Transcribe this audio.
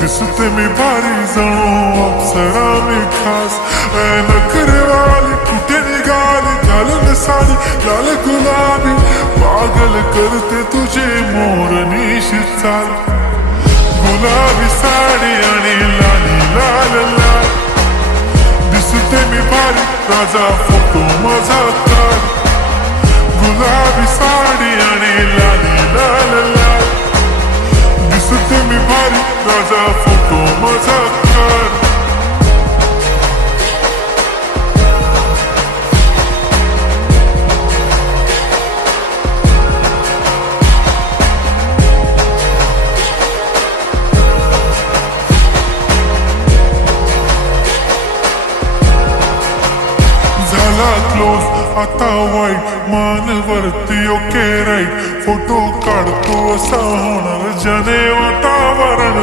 दिसते मी भारी जणू अप्सरा मी खास नखरे वाली कुठे निघाली घालून साडी लाल गुलाबी पागल करते तुझे मोरनीश चाल गुलाबी साडी आणि लाली लाल लाल दिसते मी भारी राजा फोटो माझा काढ गुलाबी साडी आणि लाली लाल लाल दिसते मी भारी राजा फोटो माझा काढ क्लोज आता वाईट मानवरती ओके राईट फोटो काढतो असा होणार जने वातावरण